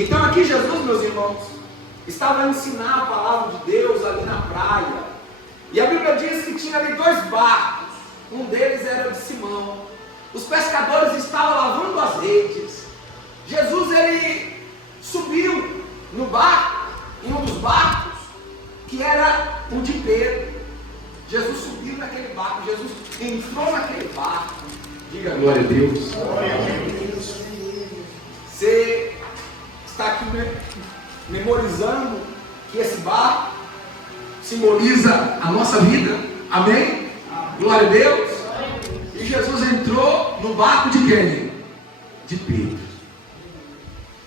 Então aqui Jesus, meus irmãos, estava a ensinar a palavra de Deus ali na praia. E a Bíblia diz que tinha ali 2 barcos. Um deles era o de Simão. Os pescadores estavam lavando as redes. Jesus, ele subiu no barco, em um dos barcos, que era o de Pedro. Jesus subiu naquele barco, Jesus entrou naquele barco. Diga glória a Deus. Glória a Deus. Você está aqui memorizando que esse barco simboliza a nossa vida. Amém? Glória a Deus. E Jesus entrou no barco de quem? De Pedro.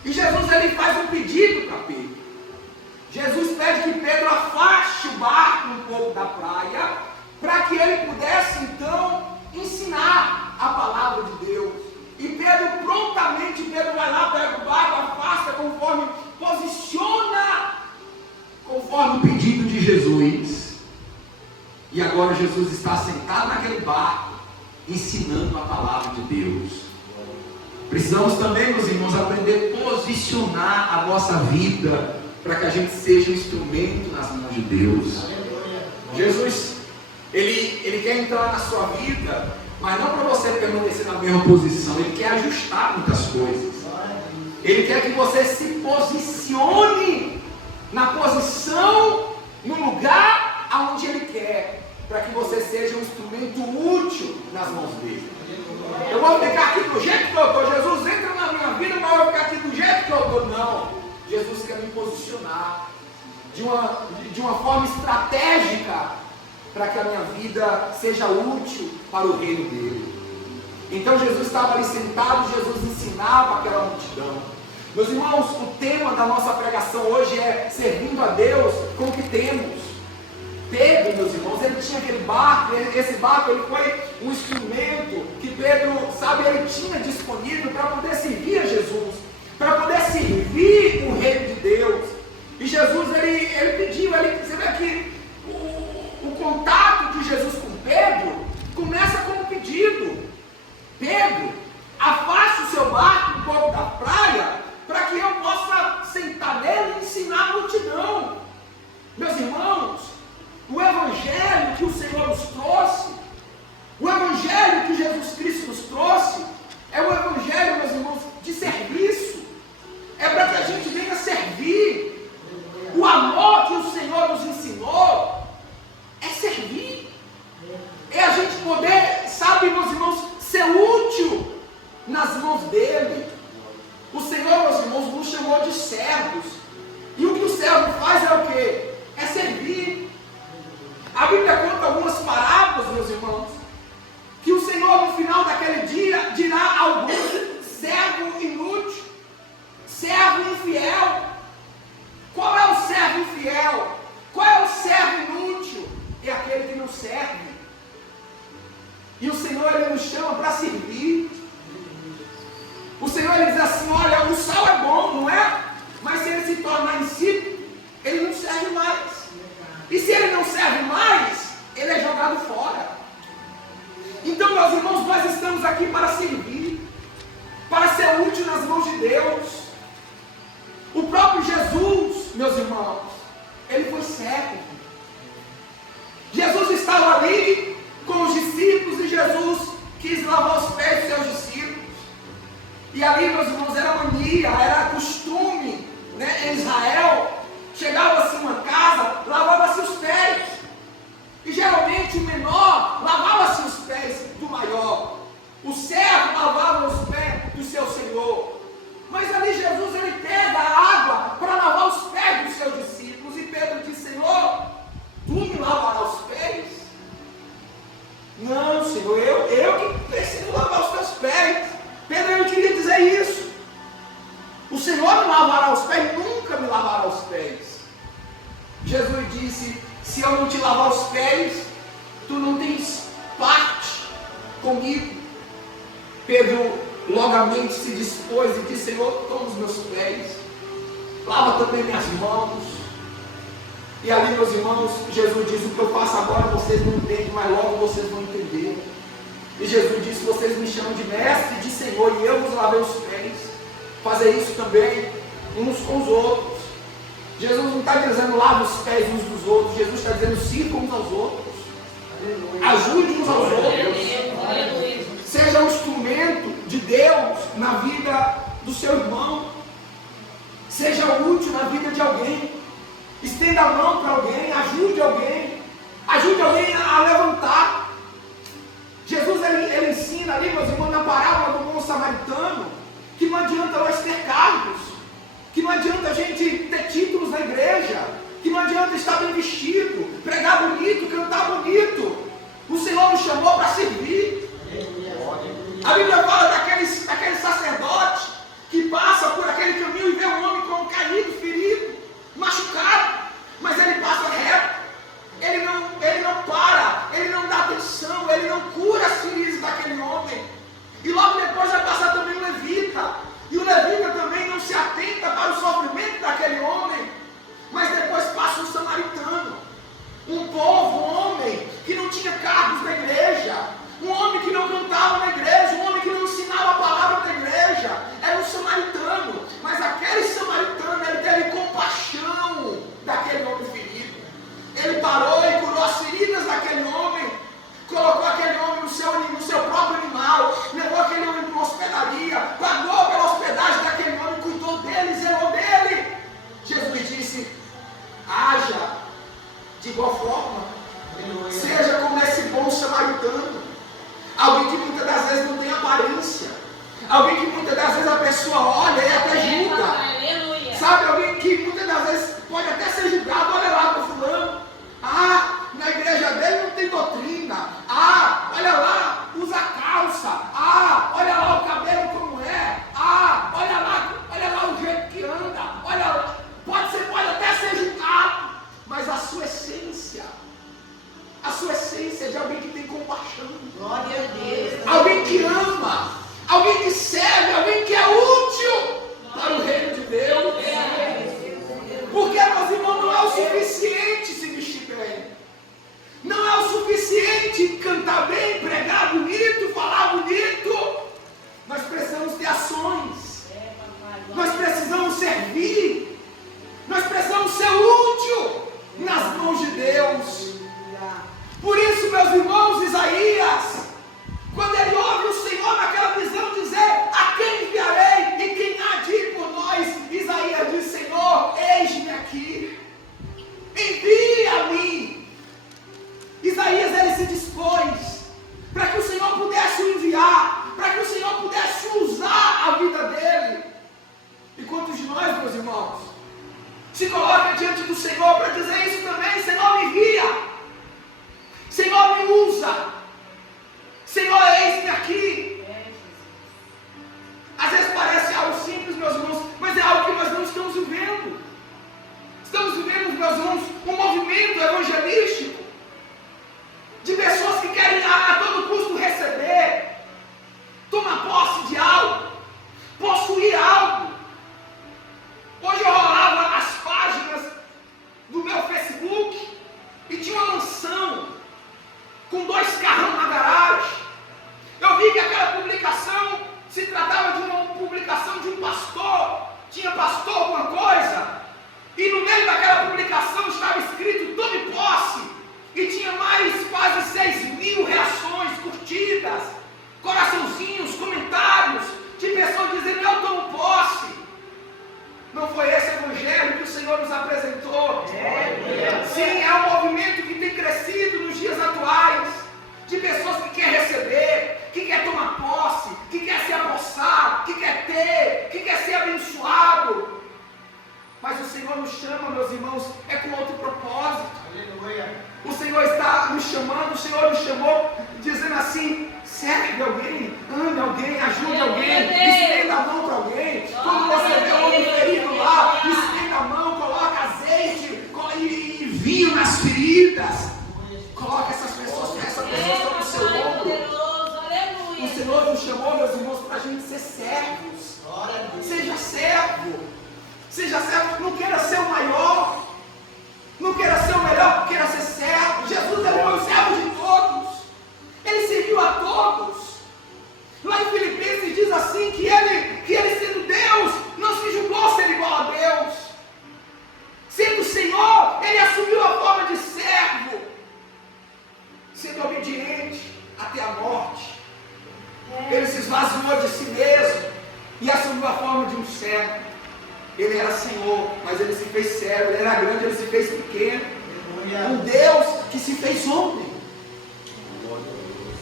E Jesus, ele faz um pedido para Pedro. Jesus pede que Pedro afaste o barco um pouco da praia, para que ele pudesse então ensinar a palavra de Deus. E Pedro prontamente, Pedro vai lá, pega o barco, afasta conforme, posiciona conforme o pedido de Jesus. E agora Jesus está sentado naquele barco, ensinando a palavra de Deus. Precisamos também, meus irmãos, aprender a posicionar a nossa vida, para que a gente seja um instrumento nas mãos de Deus. Jesus, ele quer entrar na sua vida, mas não para você permanecer na mesma posição. Ele quer ajustar muitas coisas. Ele quer que você se posicione na posição, no lugar aonde Ele quer, para que você seja um instrumento útil nas mãos dele. Eu vou ficar aqui do jeito que eu estou. Jesus, entra na minha vida, mas eu vou ficar aqui do jeito que eu estou. Não. Jesus quer me posicionar de uma forma estratégica, para que a minha vida seja útil para o reino dele. Então Jesus estava ali sentado, Jesus ensinava aquela multidão. Meus irmãos, o tema da nossa pregação hoje é servindo a Deus com o que temos. Pedro, meus irmãos, ele tinha aquele barco. Esse barco, ele foi um instrumento que Pedro, ele tinha disponível para poder servir a Jesus, para poder servir o reino de Deus. E Jesus, ele pediu, você vê que o contato de Jesus com Pedro começa com um pedido. Pedro, afaste o seu barco um pouco da praia, para que eu possa sentar nele e ensinar a multidão. Meus irmãos, o evangelho que o Senhor nos trouxe, o evangelho que Jesus Cristo nos trouxe, é o evangelho, meus irmãos, de serviço. É para que a gente venha servir. O amor que o Senhor nos ensinou é servir. É a gente poder, meus irmãos, ser útil nas mãos dele. O Senhor, meus irmãos, nos chamou de servos. E o que o servo faz é o quê? É servir. A Bíblia conta algumas parábolas, meus irmãos, que o Senhor no final daquele dia dirá a alguns: servo inútil, servo infiel. Qual é o servo infiel? Qual é o servo inútil? É aquele que não serve. E o Senhor, ele nos chama para servir. O Senhor, ele diz assim: olha, o sal é bom, não é? Mas se ele se tornar insípido, ele não serve mais. E se ele não serve mais, ele é jogado fora. Então, meus irmãos, nós estamos aqui para servir, para ser útil nas mãos de Deus. O próprio Jesus, meus irmãos, ele foi servo. Jesus estava ali com os discípulos e Jesus quis lavar os pés dos seus discípulos. E ali, meus irmãos, era mania, era costume, né, em Israel. Chegava-se uma casa, lavava-se os pés. E geralmente o menor lavava-se os pés do maior. O servo lavava os pés do seu senhor. Mas ali Jesus, ele pega a água para lavar os pés dos seus discípulos. E Pedro disse: Senhor, tu me lavarás os pés? Não, Senhor, eu que preciso lavar os teus pés. Pedro, eu queria dizer isso. O Senhor me lavará os pés, nunca me lavará os pés. Jesus disse: se eu não te lavar os pés, tu não tens parte comigo. Pedro logamente se dispôs e disse: Senhor, toma os meus pés, lava também minhas mãos. E ali, meus irmãos, Jesus diz: o que eu faço agora vocês não entendem, mas logo vocês vão entender. E Jesus disse: vocês me chamam de mestre e de Senhor, e eu vos lavei os pés. Fazer isso também uns com os outros. Jesus não está dizendo lava os pés uns dos outros. Jesus está dizendo sirva uns aos outros. Ajude uns aos outros. Seja um instrumento de Deus na vida do seu irmão. Seja útil na vida de alguém. Estenda a mão para alguém. Ajude alguém. Ajude alguém a levantar. Jesus ele ensina ali, meus irmãos, na parábola do bom samaritano, que não adianta nós ter cargos, que não adianta a gente ter títulos na igreja, que não adianta estar bem vestido, pregar bonito, cantar bonito. O Senhor nos chamou para servir. A Bíblia fala daquele sacerdote que passa por aquele caminho e vê um homem como caído, ferido, machucado, mas ele passa reto. Ele não para, ele não dá atenção, ele não cura as feridas daquele homem. E logo depois vai passar também o levita. E o levita também não se atenta para o sofrimento daquele homem. Mas depois passa um samaritano. Um povo, um homem que não tinha cargos na igreja. Um homem que não cantava na igreja. Um homem que não ensinava a palavra na igreja. Era um samaritano. Mas aquele samaritano, ele teve compaixão daquele homem ferido. Ele parou e curou as feridas daquele homem, colocou aquele homem no seu próprio animal, levou aquele homem para uma hospedaria, pagou pela hospedagem daquele homem, cuidou dele, zelou dele. Jesus disse: haja de igual forma, seja como esse bom samaritano, alguém que muitas das vezes não tem aparência, alguém que muitas das vezes a pessoa olha e até julga, sabe, alguém que muitas das vezes pode até ser julgado. Olha lá para o fulano, na igreja dele não tem doutrina, olha lá, usa calça, olha lá o cabelo como é, olha lá o jeito que anda, olha lá, pode até ser julgado, mas a sua essência é de alguém que tem compaixão, glória a Deus, alguém que ama, alguém que serve, alguém que é útil para o reino de Deus. Porque, meus irmãos, não é o suficiente se vestir bem, não é o suficiente cantar bem, pregar bonito, falar bonito. Nós precisamos ter ações, nós precisamos servir, nós precisamos ser útil nas mãos de Deus. Por isso, meus irmãos, Isaías, quando ele ouve o Senhor naquela visão dizer: a quem enviarei e quem há de ir por nós? Isaías diz: Senhor, eis-me aqui, envia-me. Isaías ele se dispôs para que o Senhor pudesse o enviar, para que o Senhor pudesse usar a vida dele. E quantos de nós, meus irmãos, se coloca diante do Senhor para dizer isso também? Senhor, me envia, Senhor, me usa, Senhor, eis-me aqui. Às vezes parece algo simples, meus irmãos, mas é algo que nós não estamos vivendo. Estamos vivendo, meus irmãos, um movimento evangelístico de pessoas que querem a todo custo receber, tomar posse de algo, possuir algo. Hoje eu rolava as páginas do meu Facebook e tinha uma mansão com 2 carrão na garagem. Eu vi que aquela publicação se tratava de uma publicação de um pastor. Tinha pastor alguma coisa, e no meio daquela publicação estava escrito: tome posse. E tinha mais quase 6.000 reações, curtidas, coraçãozinhos, comentários de pessoas dizendo: eu tomo posse. Não foi esse evangelho que o Senhor nos apresentou? Sim, é um movimento que tem crescido nos dias atuais, de pessoas que querem receber, que quer tomar posse, que quer se apossar, que quer ter, que quer ser abençoado. Mas o Senhor nos chama, meus irmãos, é com outro propósito. Aleluia. O Senhor está nos chamando, o Senhor nos chamou dizendo assim: serve alguém, ame alguém, ajude alguém, estenda a mão para alguém. Quando você vê um homem ferido lá, estenda a mão, coloca azeite e vinho nas feridas. Coloca essas pessoas sobre o seu ombro. O Senhor nos chamou, meus irmãos, para a gente ser servos. Seja servo. Seja servo, não queira ser o maior, não queira ser o melhor, queira ser servo. Jesus é o servo de todos, ele serviu a todos. Lá em Filipenses diz assim: que ele sendo Deus, não se julgou ser igual a Ele era Senhor, mas ele se fez servo. Ele era grande, ele se fez pequeno. Um Deus que se fez homem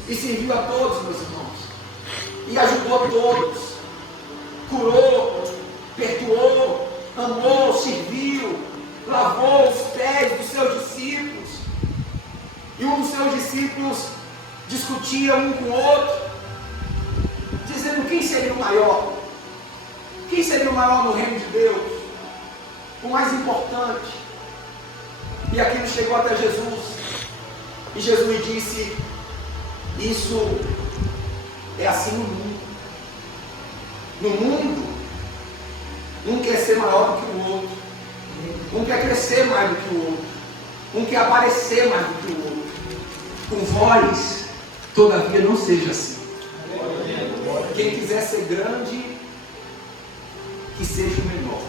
e serviu a todos, meus irmãos, e ajudou a todos, curou, perdoou, amou, serviu, lavou os pés dos seus discípulos. E um dos seus discípulos discutia um com o outro, dizendo quem seria o maior. Quem seria o maior no reino de Deus? O mais importante. E aquilo chegou até Jesus. E Jesus lhe disse: isso é assim no mundo. No mundo, um quer ser maior do que o outro. Um quer crescer mais do que o outro. Um quer aparecer mais do que o outro. Com vós, todavia, não seja assim. Quem quiser ser grande, que seja o menor.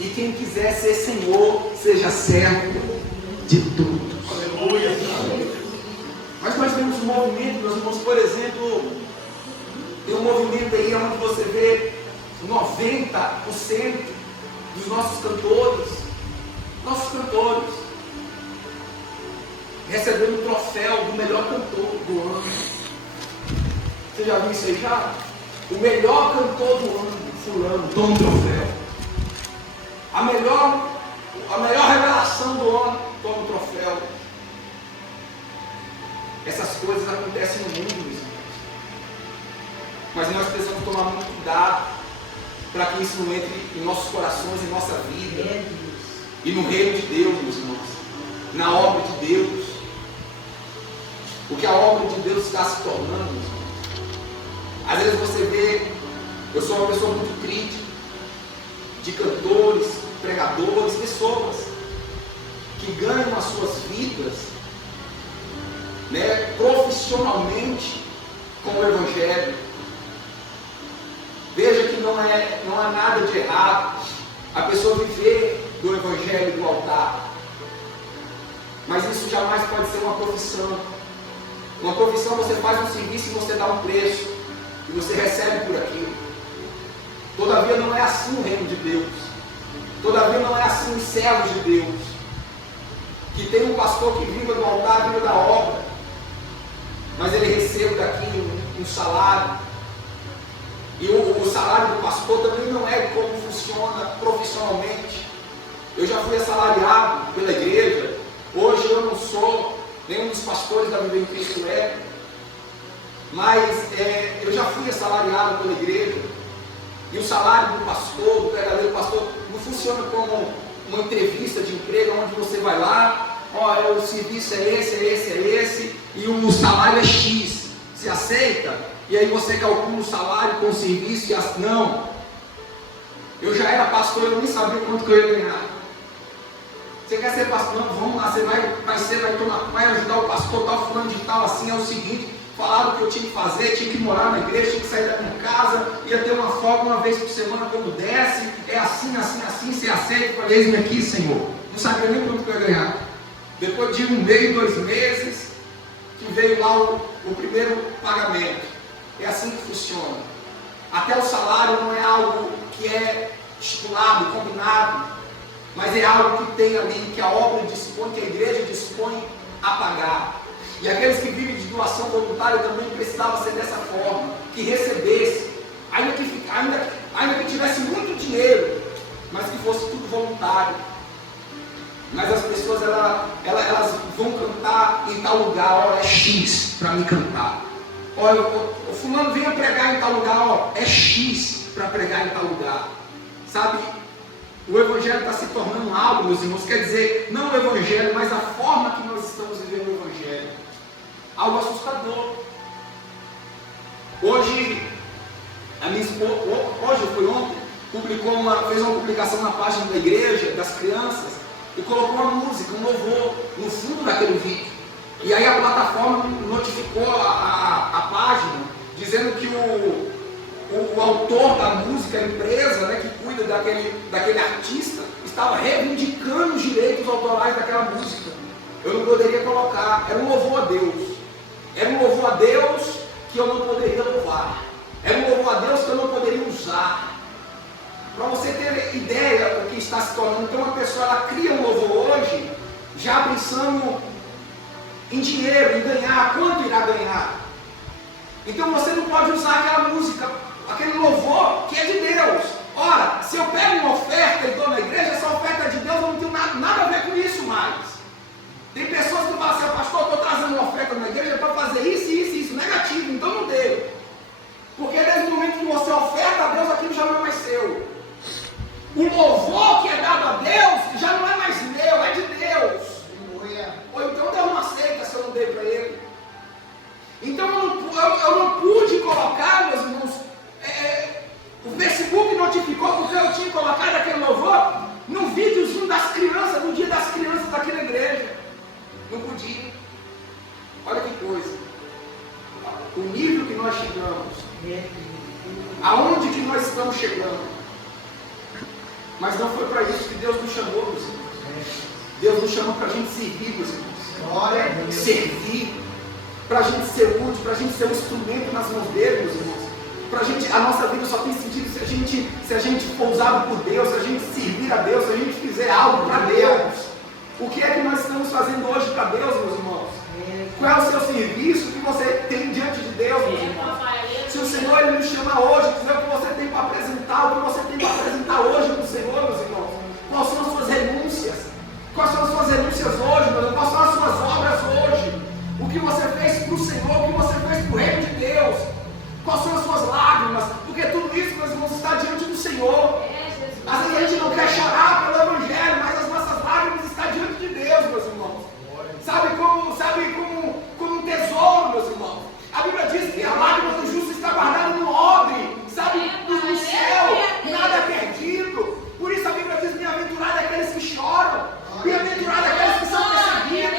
E quem quiser ser Senhor, seja servo de todos. Mas nós temos um movimento, meus irmãos, por exemplo, tem um movimento aí onde você vê 90% dos nossos cantores recebendo o troféu do melhor cantor do ano. Você já viu isso aí já? O melhor cantor do ano, fulano, toma um troféu. A melhor revelação do ano, toma um troféu. Essas coisas acontecem no mundo, meus irmãos. Mas nós precisamos tomar muito cuidado para que isso não entre em nossos corações, em nossa vida. E no reino de Deus, meus irmãos. Na obra de Deus. Porque a obra de Deus está se tornando, meus irmãos. Às vezes você vê, eu sou uma pessoa muito crítica de cantores, pregadores, pessoas que ganham as suas vidas, né, profissionalmente com o Evangelho. Veja que não há nada de errado a pessoa viver do Evangelho do altar, mas isso jamais pode ser uma profissão. Uma profissão, você faz um serviço e você dá um preço e você recebe por aquilo. Todavia não é assim o reino de Deus. Todavia não é assim os servos de Deus, que tem um pastor que viva do altar, viva da obra, mas ele recebe daqui um salário. E o salário do pastor também não é como funciona profissionalmente. Eu já fui assalariado pela igreja. Hoje eu não sou nenhum dos pastores da Vida em Cristo mas eu já fui assalariado pela igreja. E o salário do pastor, do pregador, do pastor, não funciona como uma entrevista de emprego, onde você vai lá, olha, o serviço é esse, e o salário é X. Você aceita? E aí você calcula o salário com o serviço e não. Eu já era pastor, eu nem sabia quanto que eu ia ganhar. Você quer ser pastor? Não, vamos lá, você vai ajudar o pastor tal, fulano de tal, assim, é o seguinte, falaram que eu tinha que fazer, tinha que morar na igreja, tinha que sair da minha casa, ia ter uma folga uma vez por semana quando desce, é assim, você aceita? Eu falei, eis-me aqui, Senhor. Não sabia nem quanto que eu ia ganhar. Depois de 1 mês, 2 meses, que veio lá o primeiro pagamento. É assim que funciona. Até o salário não é algo que é estipulado, combinado, mas é algo que tem ali, que a obra dispõe, que a igreja dispõe a pagar. E aqueles que vivem de doação voluntária também precisavam ser dessa forma, que recebesse, ainda que tivesse muito dinheiro, mas que fosse tudo voluntário. Mas as pessoas elas vão cantar em tal lugar, ó, é X para me cantar. Olha, o fulano venha pregar em tal lugar, ó, é X para pregar em tal lugar. Sabe, o Evangelho está se tornando algo, meus irmãos, quer dizer, não o Evangelho, mas a forma que nós estamos vivendo o Evangelho. Algo assustador. Hoje, a minha esposa, hoje foi ontem, fez uma publicação na página da igreja, das crianças, e colocou uma música, um louvor, no fundo daquele vídeo. E aí a plataforma notificou a página, dizendo que o autor da música, a empresa, né, que cuida daquele artista, estava reivindicando os direitos autorais daquela música. Eu não poderia colocar, era um louvor a Deus. Era um louvor a Deus que eu não poderia louvar. Era um louvor a Deus que eu não poderia usar. Para você ter ideia do que está se tornando, então uma pessoa ela cria um louvor hoje, já pensando em dinheiro, em ganhar, quanto irá ganhar. Então você não pode usar aquela música, aquele louvor que é de Deus. Ora, se eu pego uma oferta e dou na igreja, essa oferta é de Deus, eu não tenho nada a ver com isso mais. Tem pessoas que falam assim, pastor, eu estou trazendo uma oferta na igreja para fazer isso, isso, isso, negativo, então não deu. Porque desde o momento que você oferta a Deus, aquilo já não é mais seu. O louvor que é dado a Deus já não é mais meu, é de Deus. Ou então Deus não aceita se eu não dei para Ele. Então eu não pude colocar, meus irmãos, o Facebook notificou porque eu tinha colocado aquele louvor num videozinho das crianças, no dia das crianças aqui na igreja. Não podia. Olha que coisa. O nível que nós chegamos. Aonde que nós estamos chegando. Mas não foi para isso que Deus nos chamou, meus irmãos. Deus nos chamou para a gente servir, meus irmãos. Servir. Para a gente ser útil, para a gente ser um instrumento nas mãos dele, meus irmãos. Pra gente, a nossa vida só tem sentido se a gente for usado por Deus, se a gente servir a Deus, se a gente fizer algo para Deus. O que é que nós estamos fazendo hoje para Deus, meus irmãos? Qual é o seu serviço que você tem diante de Deus, meus irmãos? Se o Senhor ele nos chama hoje, dizer o que você tem para apresentar, o que você tem para apresentar hoje para o Senhor, meus irmãos. Quais são as suas renúncias? Quais são as suas renúncias hoje, meus irmãos? Quais são as suas obras hoje? O que você fez para o Senhor, o que você fez para o reino de Deus? Quais são as suas lágrimas? Porque tudo isso, meus irmãos, está diante do Senhor. Às vezes a gente não quer chorar pelo Evangelho, mas as nossas lágrimas estão diante de Deus, meus irmãos. Sabe como um tesouro, meus irmãos. A Bíblia diz que a lágrima do justo está guardada no odre, sabe, no céu, nada é perdido. Por isso a Bíblia diz, bem-aventurado é aqueles que choram, bem-aventurado é aqueles que são perseguidos.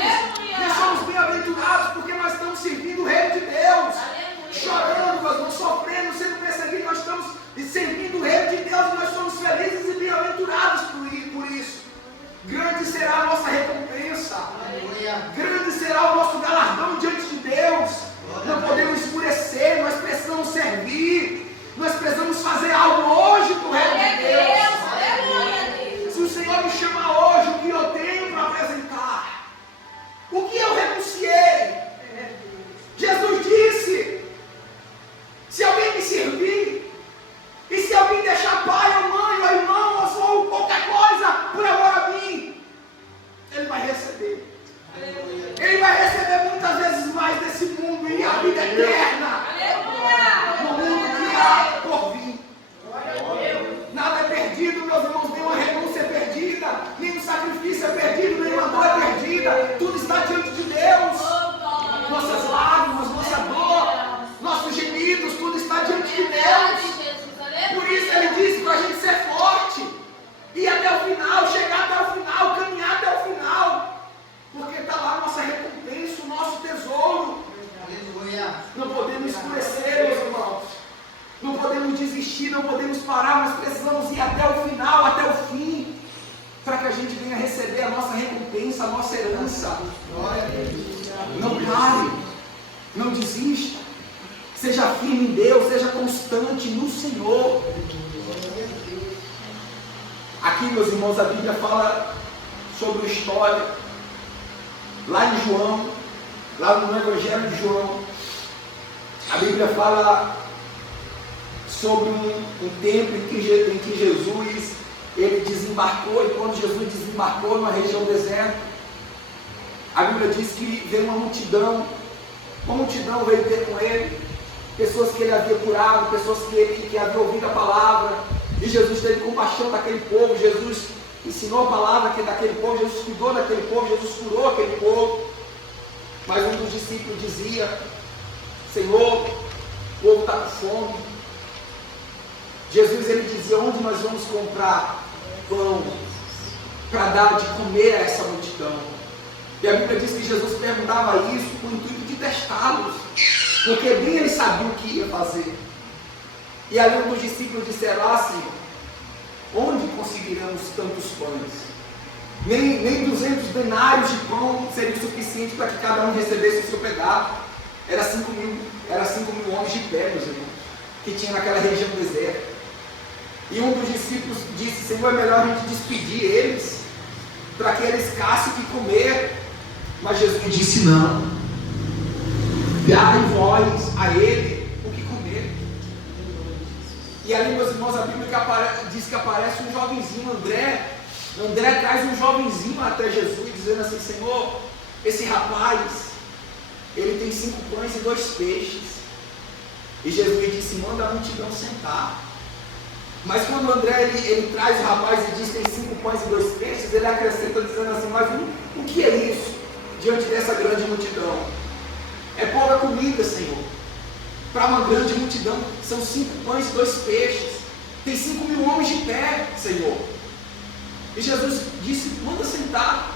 Nós somos bem-aventurados porque nós estamos servindo o reino de Deus. Chorando, nós não sofrendo, sendo perseguidos, nós estamos servindo o reino de Deus e nós somos felizes e bem-aventurados por isso. Grande será a nossa recompensa, grande será o nosso galardão diante de Deus. Não podemos escurecer, nós precisamos servir, nós precisamos fazer algo hoje para o reino de Deus. Se o Senhor me chama hoje, o que eu tenho para apresentar? O que eu renunciei? Jesus disse: se alguém me servir, e se alguém deixar pai ou mãe ou irmão ou qualquer coisa por amor a mim, ele vai receber. Ele vai receber muitas vezes mais desse mundo e a vida eterna. No mundo que há por vir. Nada é perdido, meus irmãos, nenhuma renúncia é perdida, nenhum sacrifício é perdido, nenhuma dor é perdida. Tudo está diante de Deus. Nossas lágrimas, nossa dor, nossos gemidos, tudo está diante de Deus. Por isso ele disse para a gente ser forte, ir até o final, chegar até o final, caminhar até o final, porque está lá a nossa recompensa, o nosso tesouro. Não podemos escurecer, meus irmãos, não podemos desistir, não podemos parar, mas precisamos ir até o final, até o fim, para que a gente venha receber a nossa recompensa, a nossa herança. Não pare, não desista. Seja firme em Deus, seja constante no Senhor. Aqui, meus irmãos, a Bíblia fala sobre uma história. Lá em João, lá no Evangelho de João, a Bíblia fala sobre um tempo em que Jesus ele desembarcou, e quando Jesus desembarcou numa região deserta, a Bíblia diz que veio uma multidão veio ter com ele. Pessoas que ele havia curado, pessoas que havia ouvido a palavra, e Jesus teve compaixão daquele povo, Jesus ensinou a palavra daquele povo, Jesus cuidou daquele povo, Jesus curou aquele povo. Mas um dos discípulos dizia: Senhor, o povo está com fome. Jesus ele dizia: onde nós vamos comprar pão para dar de comer a essa multidão? E a Bíblia diz que Jesus perguntava isso com o intuito de testá-los, porque bem ele sabia o que ia fazer. E ali um dos discípulos disseram: Senhor, onde conseguiremos tantos pães? Nem 200 denários de pão seria suficiente para que cada um recebesse o seu pedaço. Era 5.000 homens de pé, meus irmãos, que tinha naquela região deserta. E um dos discípulos disse: Senhor, é melhor a gente despedir eles, para que eles caçem o que comer. Mas Jesus disse: não, dai vós a ele o que comer. E ali, meus irmãos, a Bíblia diz que aparece um jovenzinho, André. André traz um jovenzinho até Jesus, dizendo assim: Senhor, esse rapaz, ele tem 5 pães e 2 peixes. E Jesus disse: manda a multidão sentar. Mas quando André ele traz o rapaz e diz: tem 5 pães e 2 peixes, ele acrescenta dizendo assim: mas o que é isso diante dessa grande multidão? É pouca comida, Senhor. Para uma grande multidão são 5 pães e 2 peixes. Tem 5.000 homens de pé, Senhor. E Jesus disse: manda sentar.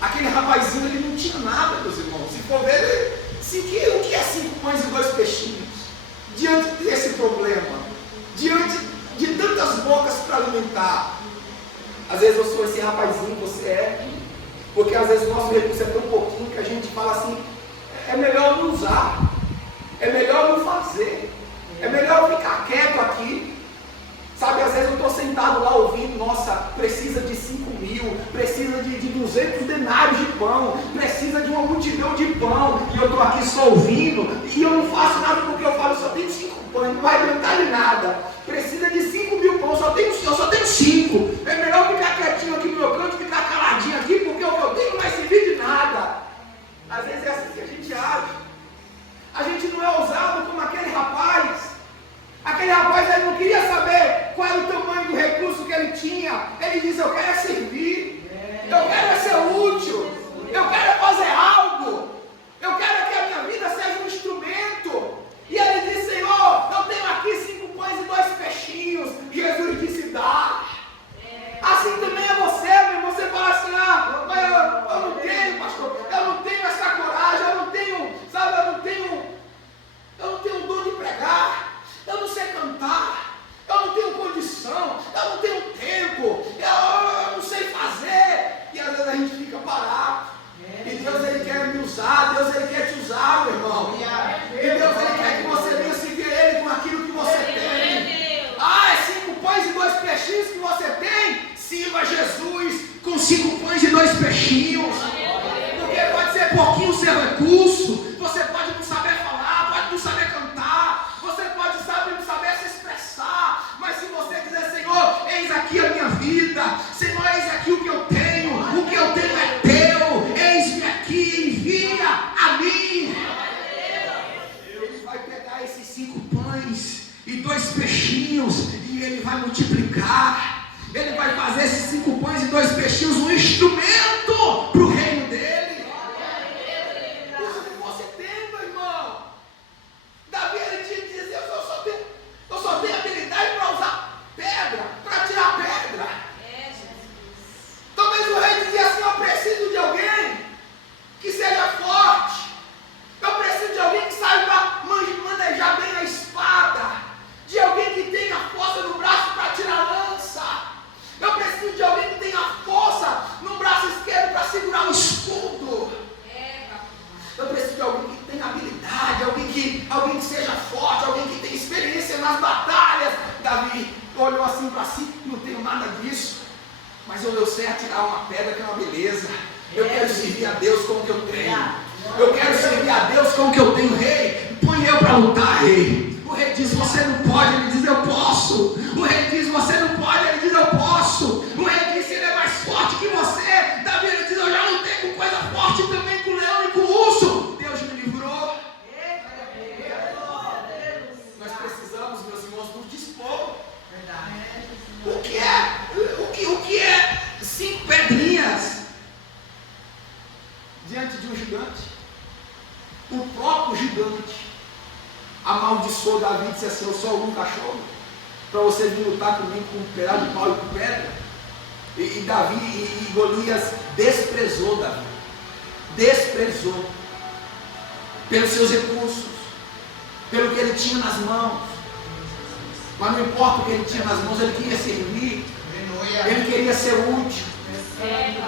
Aquele rapazinho, ele não tinha nada, meus irmãos. Se for ver, o que é 5 pães e 2 peixinhos? Diante desse problema, diante de tantas bocas para alimentar. Às vezes eu sou esse rapazinho, você é. Porque às vezes o nosso recurso é tão pouquinho que a gente fala assim: é melhor não usar, é melhor não fazer, é melhor ficar quieto aqui. Sabe, às vezes eu estou sentado lá ouvindo: nossa, precisa de 5.000, precisa de 200 denários de pão, precisa de uma multidão de pão, e eu estou aqui só ouvindo, e eu não faço nada porque eu falo: só tenho 5 pães, não vai adiantar de nada. Precisa de 5.000 pães, eu só tenho 5. É melhor ficar quietinho aqui no meu canto, ficar caladinho aqui, porque o que eu tenho não vai servir de nada. Às vezes é assim que a gente age. A gente não é ousado como aquele rapaz. Aquele rapaz, ele não queria saber qual era o tamanho do recurso que ele tinha. Ele diz: eu quero é servir, eu quero é ser útil, eu quero é fazer algo, eu quero que a minha vida seja um instrumento. E ele disse: Senhor, eu tenho aqui 5 pães e 2 peixinhos. Jesus disse: dá. Assim também é você, meu irmão. Você fala assim: ah, mas eu não tenho, pastor, eu não tenho essa coragem, eu não tenho, sabe, eu não tenho o dom de pregar, eu não sei cantar, eu não tenho condição, eu não tenho tempo, eu não sei fazer. E às vezes a gente fica parado. E Deus, ele quer me usar, Deus, ele quer te usar, meu irmão. E Deus, ele quer que você venha seguir ele com aquilo que você tem. Ah, é 5 pães e 2 peixinhos que você tem? Sirva Jesus com 5 pães e 2 peixinhos. Porque pode ser pouquinho o seu recurso. Você pode não saber falar, pode não saber cantar, você pode não saber se expressar. Mas se você quiser: Senhor, eis aqui a minha vida, Senhor, eis aqui o que eu tenho é teu, eis-me aqui, envia a mim. Ele vai pegar esses 5 pães e 2 peixinhos e ele vai multiplicar. Ele vai fazer esses 5 pães e 2 peixinhos um instrumento para o reino dele. Usa o que você tem, meu irmão. Davi, ele tinha que dizer: eu só tenho habilidade para usar pedra, para tirar pedra. Talvez o rei dizia assim: eu preciso de alguém que seja forte, eu preciso de alguém que saiba manejar bem a espada, de alguém que tenha força no braço para tirar a lança, eu preciso de alguém que tenha força no braço esquerdo para segurar o escudo, eu preciso de alguém que tenha habilidade, alguém que seja forte, alguém que tenha experiência nas batalhas. Davi olhou assim para si: não tenho nada disso, mas eu sei atirar uma pedra, que é uma beleza. Eu quero servir a Deus com o que eu tenho. Eu quero servir a Deus com o que eu tenho. Rei, põe eu para lutar, rei. O rei diz: você não pode. Ele diz: eu posso. O rei diz: você não pode. Ele diz: eu posso. O rei diz: ele é mais forte que você. Davi, ele diz: eu já lutei com coisa forte também, com o leão e com o urso. Deus me livrou. Nós precisamos, meus irmãos, nos dispor. O que é 5 pedrinhas diante de um gigante? O próprio gigante amaldiçoou Davi e disse assim: eu sou algum cachorro para você vir lutar comigo com um pedaço de pau e com pedra? E Davi e Golias desprezou Davi, desprezou pelos seus recursos, pelo que ele tinha nas mãos. Mas não importa o que ele tinha nas mãos, ele queria servir, ele queria ser útil.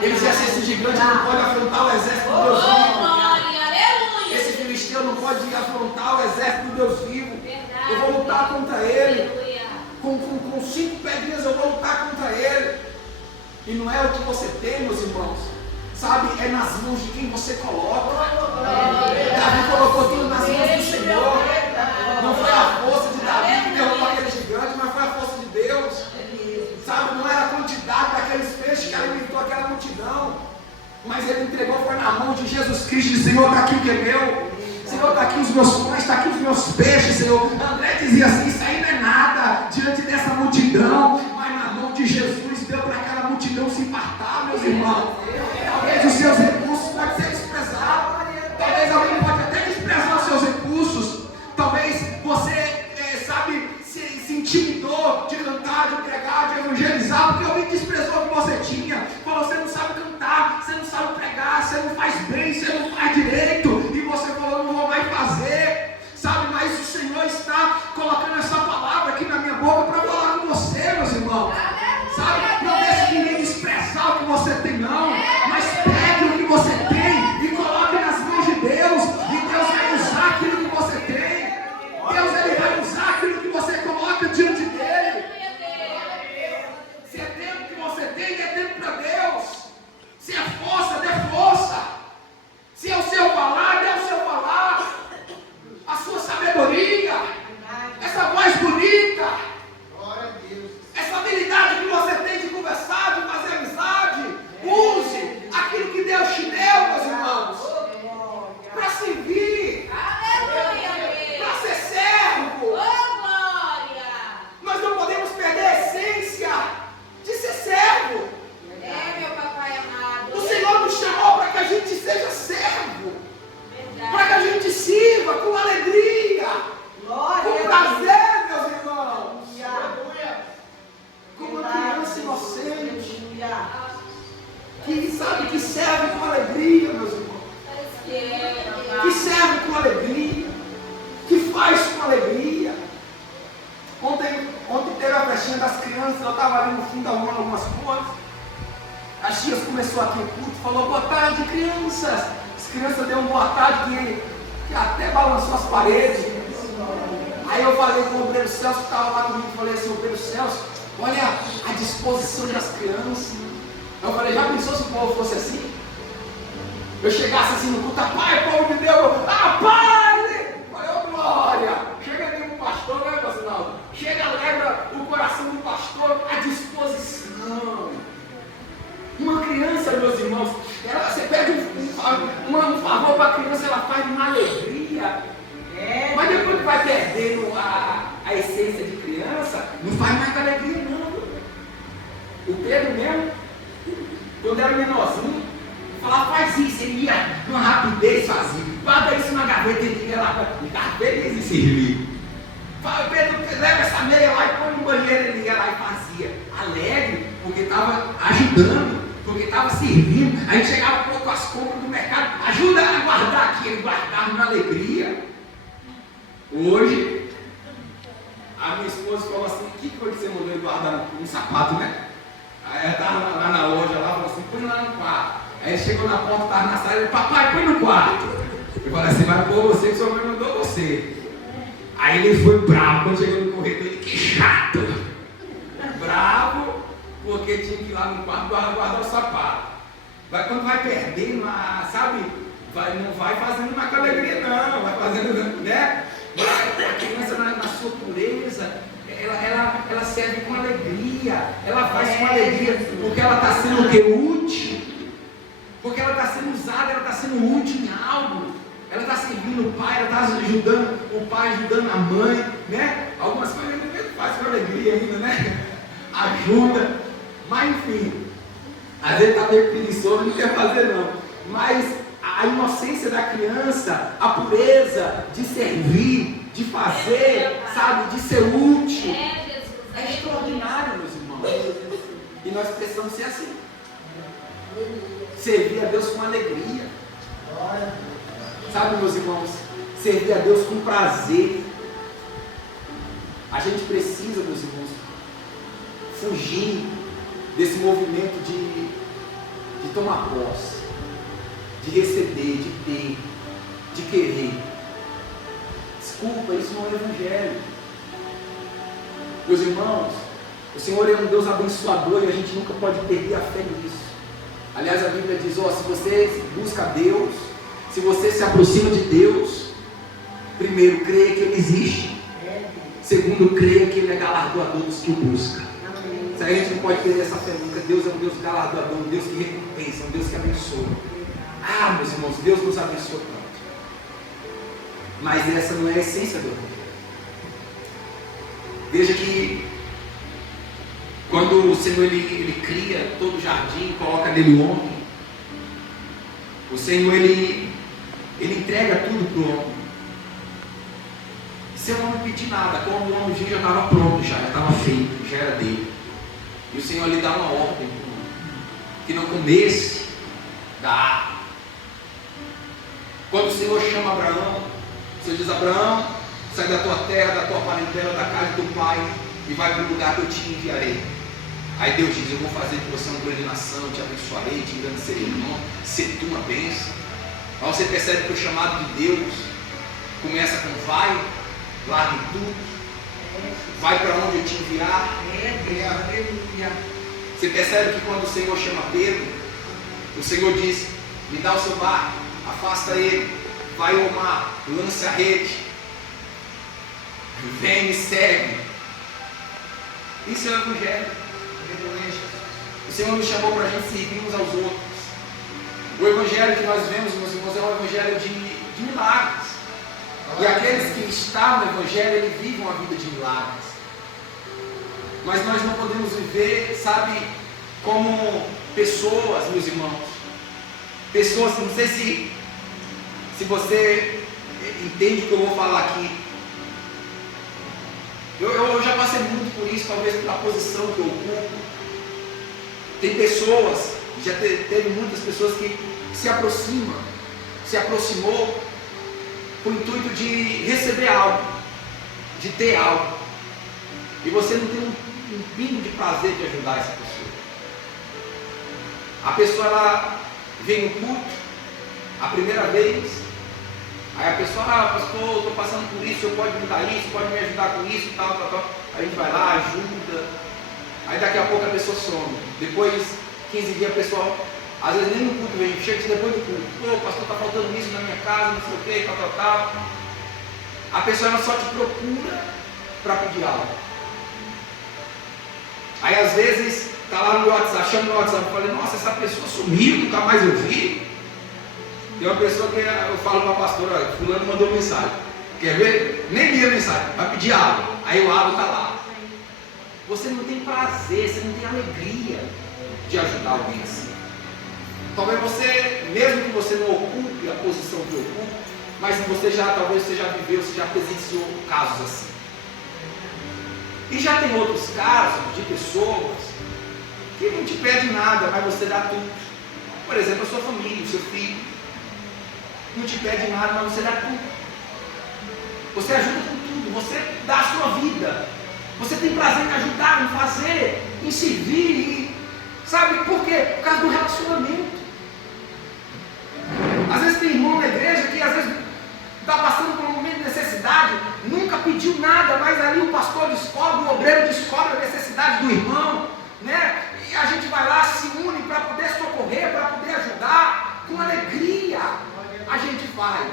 Ele dizia assim: esse gigante não pode afrontar o exército do Deus vivo. Esse filisteu não pode afrontar o exército do Deus vivo. Eu vou lutar contra ele. com 5 pedrinhas eu vou lutar contra ele. E não é o que você tem, meus irmãos, sabe, é nas mãos de quem você coloca. Davi colocou tudo nas mãos do Senhor. Não foi a força de Davi que derrubou aquele gigante, mas foi a força de Deus. Sabe, não era a quantidade daqueles peixes que alimentou aquela multidão, mas ele entregou, foi na mão de Jesus Cristo. E Senhor, está aqui o que é meu. Senhor, está aqui os meus pães, está aqui os meus peixes, Senhor. André dizia assim, isso aí não é nada diante dessa multidão, mas na mão de Jesus deu para aquela multidão se fartar, meus irmãos. Talvez os seus recursos podem ser desprezados, talvez alguém pode até desprezar os seus recursos, talvez você, se intimidou de cantar, de pregar, de evangelizar, porque alguém desprezou o que você tinha, falou, você não sabe cantar, você não sabe pregar, você não faz bem, você não faz direito, e você falou, não vou mais fazer, sabe, mas o Senhor está colocando essa palavra aqui na minha boca para falar com você, meus irmãos, sabe, não deixe ninguém desprezar o que você tem não, mas pegue o que você tem e coloque nas mãos de Deus, e Deus vai usar aquilo que você tem. Deus, Ele vai usar aquilo que você coloca diante dEle. Se é tempo que você tem, dê tempo para Deus. Se é força, dê força. Se é o seu falar, dê o seu falar. A sua sabedoria, essa voz bonita, essa habilidade que você tem de conversar, de fazer amizade, use aquilo que Deus te deu, meus irmãos, para servir, para ser servo. Nós não podemos perder a essência de ser servo. Meu papai amado. O Senhor nos chamou para que a gente seja servo, para que a gente sirva com alegria, com prazer, meus irmãos, como uma criança inocente, que sabe que serve com alegria, meus irmãos, que serve com alegria, que faz com alegria. Ontem teve a festinha das crianças, eu estava ali no fundo arrumando algumas coisas. A Chias começou aqui o culto, falou boa tarde, crianças. As crianças deu uma boa tarde que até balançou as paredes. Aí eu falei com o obreiro Celso que estava lá comigo, falei assim, obreiro Celso, olha a disposição das crianças. Eu falei, já pensou se o povo fosse assim? Eu chegasse assim no culto, pai, povo de Deus, pai! Falei, ô glória! Chega aqui pro pastor, né, Marcinaldo? Chega, alegra o coração do pastor, a disposição. Uma criança, meus irmãos, você pede um favor para a criança, ela faz uma alegria. Mas depois que vai perdendo a essência de criança, não faz mais alegria não. O Pedro mesmo, quando era menorzinho, falava, faz isso, ele ia numa rapidez fazia. Guarda isso na gaveta, ele ia lá para feliz e servir. Fala, Pedro, leva essa meia lá e põe no banheiro, ele ia lá e fazia. Alegre, porque estava ajudando, porque estava servindo. A gente chegava com as compras do mercado, ajuda a guardar aqui, ele guardava na alegria. Hoje, a minha esposa falou assim, o que foi que você mandou ele guardar um sapato, né? Aí ela estava lá na loja, lá, falou assim, põe lá no quarto. Aí ele chegou na porta, estava na sala, ele, papai, põe no quarto. Eu falei assim, vai pôr você, que sua mãe mandou você. Aí ele foi bravo, quando chegou no corredor, ele, que chato. Bravo, porque tinha que ir lá no quarto guardar o sapato. Quando vai perdendo, sabe, não vai fazendo mais com alegria não, vai fazendo, né? A criança na sua pureza, ela serve com alegria, ela faz com alegria, porque ela está sendo o que? Útil, porque ela está sendo usada, ela está sendo útil em algo, ela está servindo o pai, ela está ajudando o pai, ajudando a mãe, né? Algumas coisas ele faz com alegria ainda, né? Ajuda, mas enfim, às vezes está meio preguiçoso, não quer fazer não, mas a inocência da criança, a pureza de servir, de fazer, sabe, de ser útil, é extraordinário, meus irmãos. E nós precisamos ser assim. Servir a Deus com alegria. Sabe, meus irmãos, servir a Deus com prazer. A gente precisa, meus irmãos, fugir desse movimento de tomar posse, de receber, de ter, de querer. Desculpa, isso não é evangelho. Meus irmãos, o Senhor é um Deus abençoador e a gente nunca pode perder a fé nisso. Aliás, a Bíblia diz, se você busca Deus, se você se aproxima de Deus, primeiro, creia que Ele existe. Segundo, creia que Ele é galardoador dos que o buscam. A gente não pode perder essa fé nunca. Deus é um Deus galardoador, um Deus que recompensa, um Deus que abençoa. Meus irmãos, Deus nos abençoa tanto. Mas essa não é a essência do Evangelho. Veja que quando o Senhor ele cria todo o jardim, coloca nele o homem, o Senhor ele entrega tudo para o homem. Sem o homem pedir nada, como o homem já estava pronto, já estava feito, já era dele. E o Senhor lhe dá uma ordem para o homem, que não comesse da árvore. Quando o Senhor chama Abraão, o Senhor diz: Abraão, sai da tua terra, da tua parentela, da casa do teu pai, e vai para o lugar que eu te enviarei. Aí Deus diz: eu vou fazer de você uma grande nação, te abençoarei, te engrandecerei o nome, ser tu uma bênção. Aí você percebe que o chamado de Deus começa com vai, largue tudo, vai para onde eu te enviar. Você percebe que quando o Senhor chama Pedro, o Senhor diz: me dá o seu barco, afasta ele, vai ao mar, lança a rede, vem e segue. Isso é o Evangelho. O Senhor nos chamou para a gente servir uns aos outros. O Evangelho que nós vemos, meus irmãos, é um Evangelho de milagres. E aqueles que estão no Evangelho, eles vivem uma vida de milagres. Mas nós não podemos viver, sabe, como pessoas, meus irmãos. Pessoas, não sei se você entende o que eu vou falar aqui. Eu já passei muito por isso, talvez pela posição que eu ocupo. Tem pessoas, já teve muitas pessoas que se aproximou com o intuito de receber algo, de ter algo. E você não tem um pingo de prazer de ajudar essa pessoa. A pessoa, ela vem no culto, a primeira vez, aí a pessoa: pastor, estou passando por isso, o senhor pode me dar isso, pode me ajudar com isso, tal. Aí a gente vai lá, ajuda. Aí daqui a pouco a pessoa some. Depois, 15 dias, a pessoa, às vezes nem no culto vem, chega depois do culto: pastor, está faltando isso na minha casa, não sei o que, tal. A pessoa, ela só te procura para pedir algo. Aí às vezes está lá no meu WhatsApp, chama no WhatsApp, eu falei: nossa, essa pessoa sumiu, nunca mais eu vi. Tem uma pessoa que eu falo para a pastora: fulano mandou mensagem, quer ver? Nem li a mensagem, vai pedir água. Aí o água está lá. Você não tem prazer, você não tem alegria de ajudar alguém assim. Talvez você, mesmo que você não ocupe a posição que ocupa, mas talvez você já viveu, você já presenciou casos assim. E já tem outros casos de pessoas que não te pedem nada, mas você dá tudo. Por exemplo, a sua família, o seu filho, não te pede nada, mas você dá tudo. Você ajuda com tudo, você dá a sua vida. Você tem prazer em ajudar, em fazer, em servir. Sabe por quê? Por causa do relacionamento. Às vezes tem irmão na igreja que às vezes está passando por um momento de necessidade, nunca pediu nada, mas ali o pastor descobre, o obreiro descobre a necessidade do irmão, né? E a gente vai lá, se une para poder socorrer, para poder ajudar, com alegria a gente faz.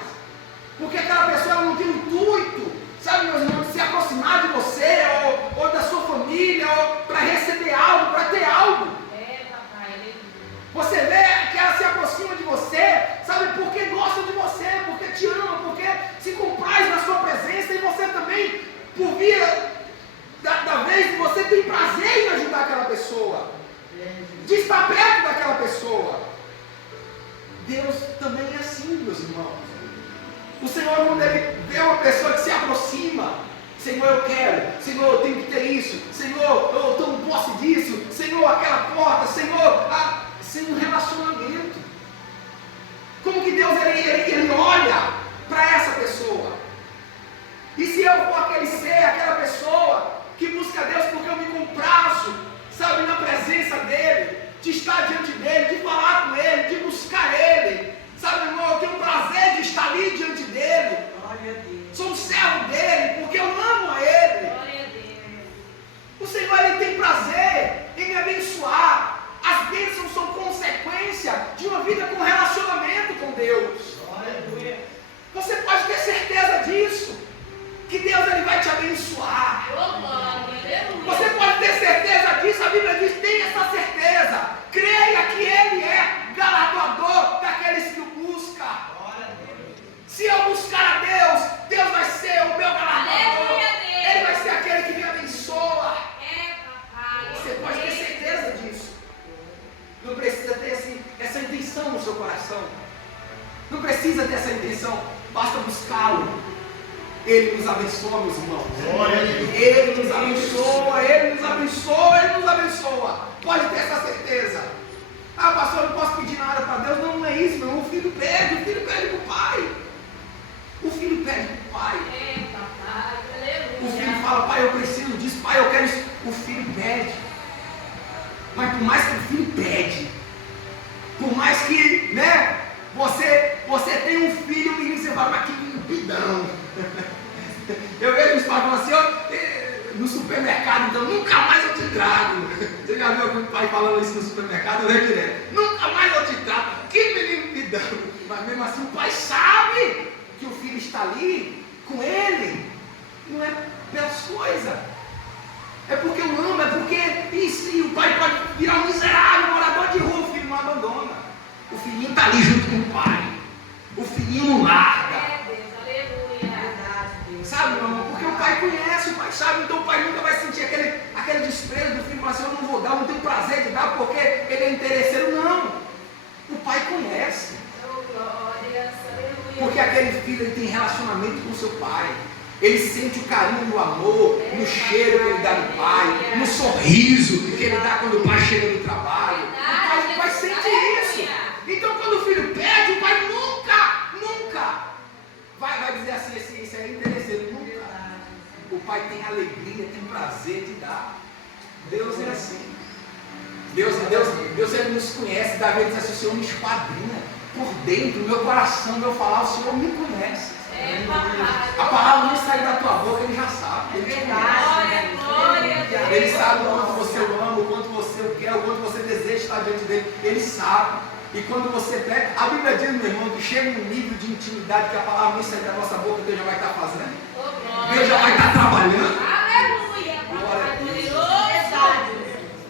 Porque aquela pessoa não tem o intuito, sabe, meus irmãos, de se aproximar de você, ou da sua família, ou para receber algo, para ter algo. Você vê que ela se aproxima de você, sabe, porque gosta de você, porque te ama, porque se compraz na sua presença, e você também, por via da vez, você tem prazer em ajudar aquela pessoa, de estar perto daquela pessoa. Deus também é assim, meus irmãos. O Senhor, quando Ele vê uma pessoa que se aproxima: Senhor, eu quero, Senhor, eu tenho que ter isso, Senhor, eu tomo posse disso, Senhor, aquela porta, Senhor, sem um relacionamento. Como que Deus ele olha para essa pessoa? E se eu for aquele ser, aquela pessoa que busca Deus porque eu me comprazo, sabe, na presença dEle, de estar diante dEle, de falar com Ele, de buscar Ele, sabe, irmão, eu tenho prazer de estar ali diante dEle. Sou um servo dEle porque eu amo a Ele. coração. Não precisa ter essa intenção, basta buscá-lo. Ele nos abençoa, meus irmãos. Ele nos abençoa, Ele nos abençoa, Ele nos abençoa. Pode ter essa certeza. Ah, pastor, eu não posso pedir nada para Deus. Não, não é isso, meu. O filho pede para o pai. O filho pede para o pai. O filho fala, pai, eu preciso disso, pai, eu quero isso. O filho pede. Mas por mais que o filho pede, por mais que, né, você tem um filho, o menino, você fala, mas que limpidão. Eu vejo os pais falando assim, ó, no supermercado, então nunca mais eu te trago. Você já viu algum pai falando isso no supermercado? Eu vejo direto, nunca mais eu te trago. Que menino limpidão. Mas mesmo assim o pai sabe que o filho está ali com ele. Não é pelas coisas. É porque eu amo, é porque isso, o pai pode virar um miserável, morador de rua, o filho não abandona. O filhinho está ali junto com o pai. O filhinho não larga. Sabe, meu irmão? Porque o pai conhece, o pai sabe, então o pai nunca vai sentir aquele desprezo do filho, mas assim, eu não vou dar, eu não tenho prazer de dar porque ele é interesseiro. Não. O pai conhece. Porque aquele filho ele tem relacionamento com o seu pai. Ele sente o carinho, o amor, no cheiro que ele dá do pai, no sorriso que ele dá quando o pai chega do trabalho. O pai sente isso. Então quando o filho pede, o pai nunca vai dizer assim, isso é interesseiro. Nunca. O pai tem alegria, tem prazer de dar. Deus é assim. Deus ele nos conhece. Davi diz assim, o Senhor me esquadrinha por dentro, meu coração, meu falar, o Senhor me conhece. A palavra não sai da tua boca, ele já sabe. Ele conhece. Ele sabe o quanto você o ama, o quanto você quer, o quanto você deseja estar diante dele. Ele sabe. E quando você pede, a Bíblia diz, meu irmão, que chega um nível de intimidade que a palavra não sai da nossa boca, Deus já vai estar fazendo. Deus já vai estar trabalhando. Aleluia. Glória a Deus.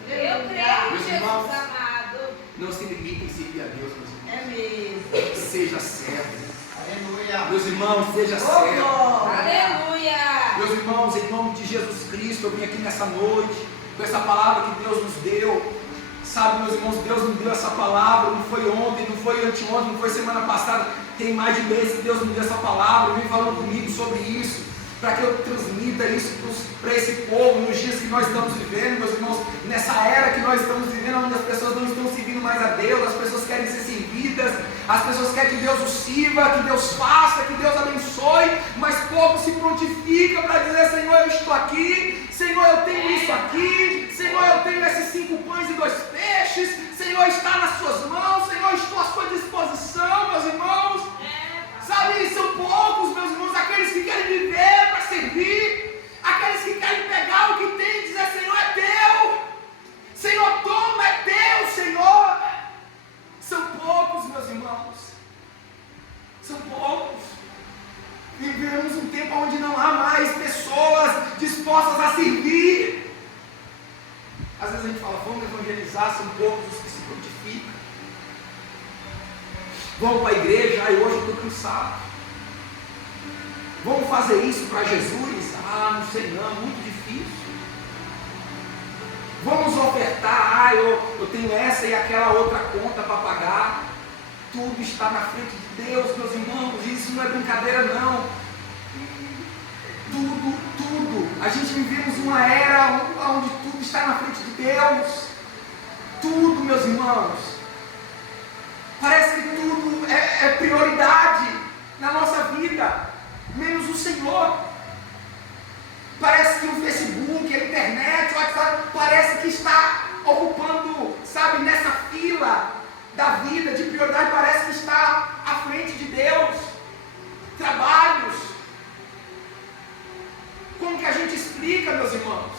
Eu creio, Meus Jesus irmãos, amado. não se limite em servir a Deus, meus irmãos. É mesmo. Seja servo. Aleluia. Meus irmãos, seja servo. Aleluia. Meus irmãos, em nome de Jesus Cristo, eu vim aqui nessa noite com essa palavra que Deus nos deu. Sabe, meus irmãos, Deus nos deu essa palavra. Não foi ontem, não foi anteontem, não foi semana passada. Tem mais de mês que Deus nos deu essa palavra. Vem falando comigo sobre isso, para que eu transmita isso para esse povo nos dias que nós estamos vivendo, meus irmãos. Nessa era que nós estamos vivendo, onde as pessoas não estão servindo mais a Deus, as pessoas querem ser servidas, as pessoas querem que Deus os sirva, que Deus faça, que Deus abençoe, mas pouco se prontifica para dizer, Senhor, eu estou aqui, Senhor, eu tenho isso aqui, Senhor, eu tenho esses 5 pães e 2 peixes, Senhor, está nas suas mãos, Senhor, estou à sua disposição, meus irmãos. Sabe, são poucos, meus irmãos, aqueles que querem viver para servir, aqueles que querem pegar o que tem e dizer, Senhor, é teu, Senhor, toma, é teu, Senhor. São poucos, meus irmãos, são poucos. Vivemos um tempo onde não há mais pessoas dispostas a servir. Às vezes a gente fala, vamos evangelizar, são poucos os que se prontificam. Vamos para a igreja, hoje eu estou cansado. Vamos fazer isso para Jesus? Não sei não, muito difícil. Vamos ofertar, eu tenho essa e aquela outra conta para pagar. Tudo está na frente de Deus, meus irmãos, isso não é brincadeira não. Tudo. A gente vivemos uma era onde tudo está na frente de Deus. Tudo, meus irmãos. Parece que tudo é prioridade na nossa vida, menos o Senhor. Parece que o Facebook, a internet, o WhatsApp, parece que está ocupando, sabe, nessa fila da vida de prioridade, parece que está à frente de Deus. Trabalhos. Como que a gente explica, meus irmãos?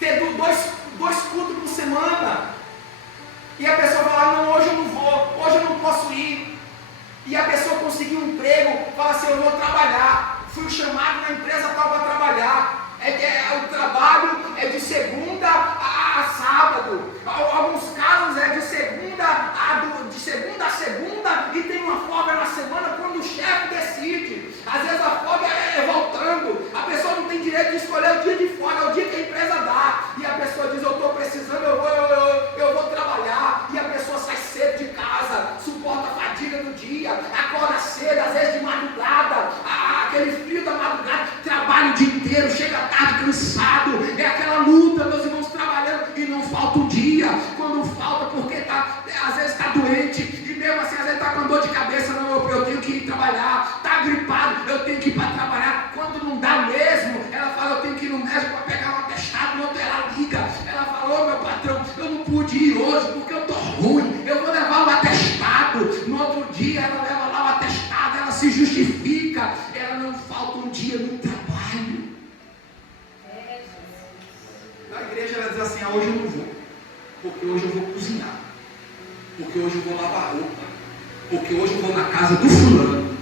Ter dois cultos por semana. E a pessoa fala, não, hoje eu não vou, hoje eu não posso ir. E a pessoa conseguiu um emprego, fala assim, eu vou trabalhar. Fui chamado na empresa tal para trabalhar. O trabalho é de segunda a sábado. Alguns casos é de segunda a segunda e tem uma folga na semana quando o chefe decide. Às vezes a folga é voltando. A pessoa não tem direito de escolher o dia de folga, é o dia que a empresa dá. E a pessoa diz, eu estou precisando, eu vou trabalhar. E a pessoa sai cedo de casa, dia, quando falta porque às vezes está doente, e mesmo assim às vezes está com dor de cabeça, não, eu tenho que ir trabalhar, está gripado, eu tenho que ir para trabalhar. Quando não dá mesmo, ela fala, eu tenho que ir no médico para pegar um atestado, no outro ela liga, ela fala, meu patrão, eu não pude ir hoje porque eu estou ruim, eu vou levar o atestado. No outro dia ela leva lá o atestado, ela se justifica, ela não falta um dia no trabalho. Na igreja ela diz assim, hoje eu não vou, porque hoje eu vou cozinhar, porque hoje eu vou lavar roupa, porque hoje eu vou na casa do fulano,